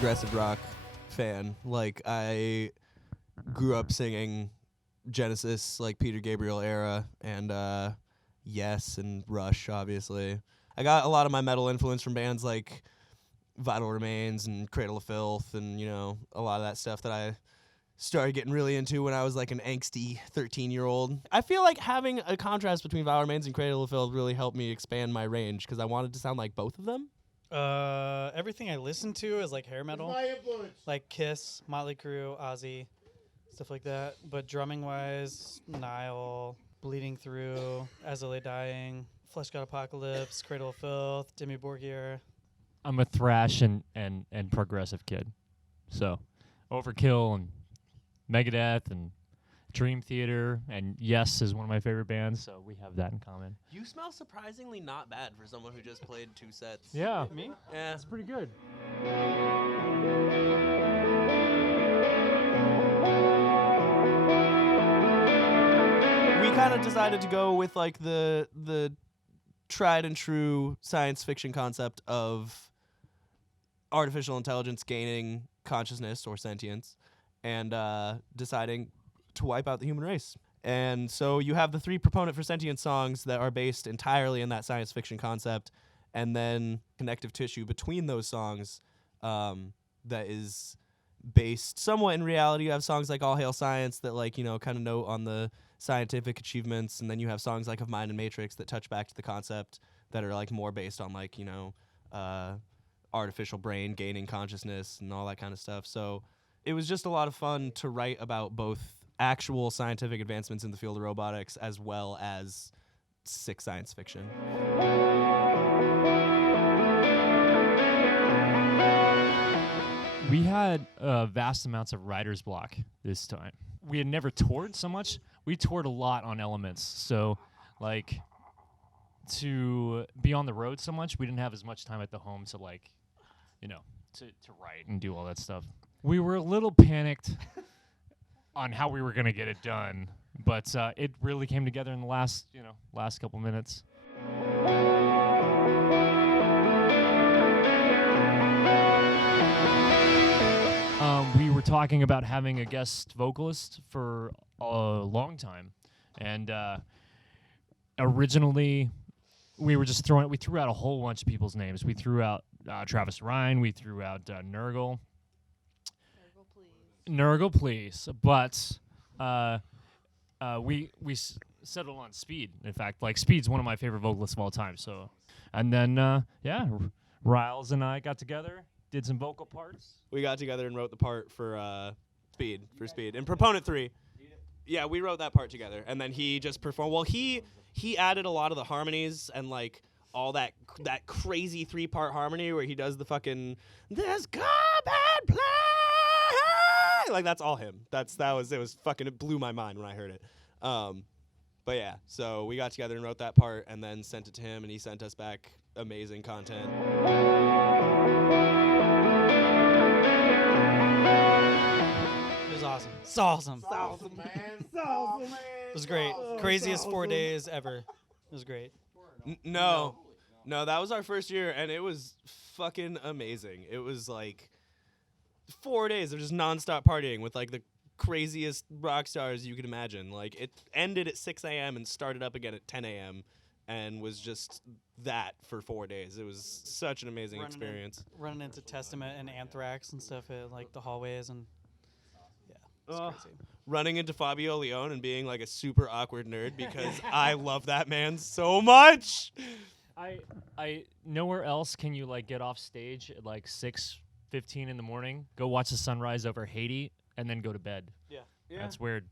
progressive rock fan. Like, I grew up singing Genesis, like Peter Gabriel era, and Yes and Rush, obviously. I got a lot of my metal influence from bands like Vital Remains and Cradle of Filth, and, you know, a lot of that stuff that I started getting really into when I was like an angsty 13-year-old. I feel like having a contrast between Vital Remains and Cradle of Filth really helped me expand my range because I wanted to sound like both of them. Everything I listen to is like hair metal, like Kiss, Motley Crue, Ozzy, stuff like that. But drumming wise, Nile, Bleeding Through, As I Lay Dying, Flesh God Apocalypse, Cradle of Filth, Dimmu Borgir. I'm a thrash and progressive kid, so Overkill and Megadeth and Dream Theater and Yes is one of my favorite bands, so we have that in common. You smell surprisingly not bad for someone who just played 2 sets. Yeah, Me? Yeah. that's pretty good. We kind of decided to go with like the tried and true science fiction concept of artificial intelligence gaining consciousness or sentience and deciding to wipe out the human race. And so you have the 3 Proponent For Sentience songs that are based entirely in that science fiction concept, and then connective tissue between those songs that is based somewhat in reality. You have songs like All Hail Science that, like, you know, kind of note on the scientific achievements, and then you have songs like Of Mind and Matrix that touch back to the concept that are like more based on, like, you know, artificial brain gaining consciousness and all that kind of stuff. So it was just a lot of fun to write about both actual scientific advancements in the field of robotics as well as sick science fiction. We had vast amounts of writer's block this time. We had never toured so much. We toured a lot on Elements, so like to be on the road so much, we didn't have as much time at the home to, like, you know, to write and do all that stuff. We were a little panicked on how we were going to get it done, but it really came together in the last couple minutes. We were talking about having a guest vocalist for a long time, and originally we threw out a whole bunch of people's names. We threw out Travis Ryan, we threw out Nurgle. Nurgle, please. But we settled on Speed. In fact, like, Speed's one of my favorite vocalists of all time. So, and then Riles and I got together, did some vocal parts. We got together and wrote the part for Speed. And Proponent 3. Yeah, we wrote that part together, and then he just performed. Well, he added a lot of the harmonies and, like, all that crazy 3-part harmony where he does the fucking "This combat play." Like, that's all him. It blew my mind when I heard it. But yeah, so we got together and wrote that part and then sent it to him, and he sent us back amazing content. It was awesome. It's awesome. Awesome, man. Awesome, man. It was great. Craziest 4 days ever. It was great. No, that was our first year, and it was fucking amazing. It was like 4 days of just nonstop partying with, like, the craziest rock stars you could imagine. Like, it ended at 6 a.m. and started up again at 10 a.m. and was just that for 4 days. It was such an amazing experience. Running into Testament and Anthrax and stuff in, like, the hallways, and yeah, it's crazy. Running into Fabio Leone and being, like, a super awkward nerd because I love that man so much. I nowhere else can you, like, get off stage at like 6:15 in the morning, go watch the sunrise over Haiti, and then go to bed. Yeah. That's weird.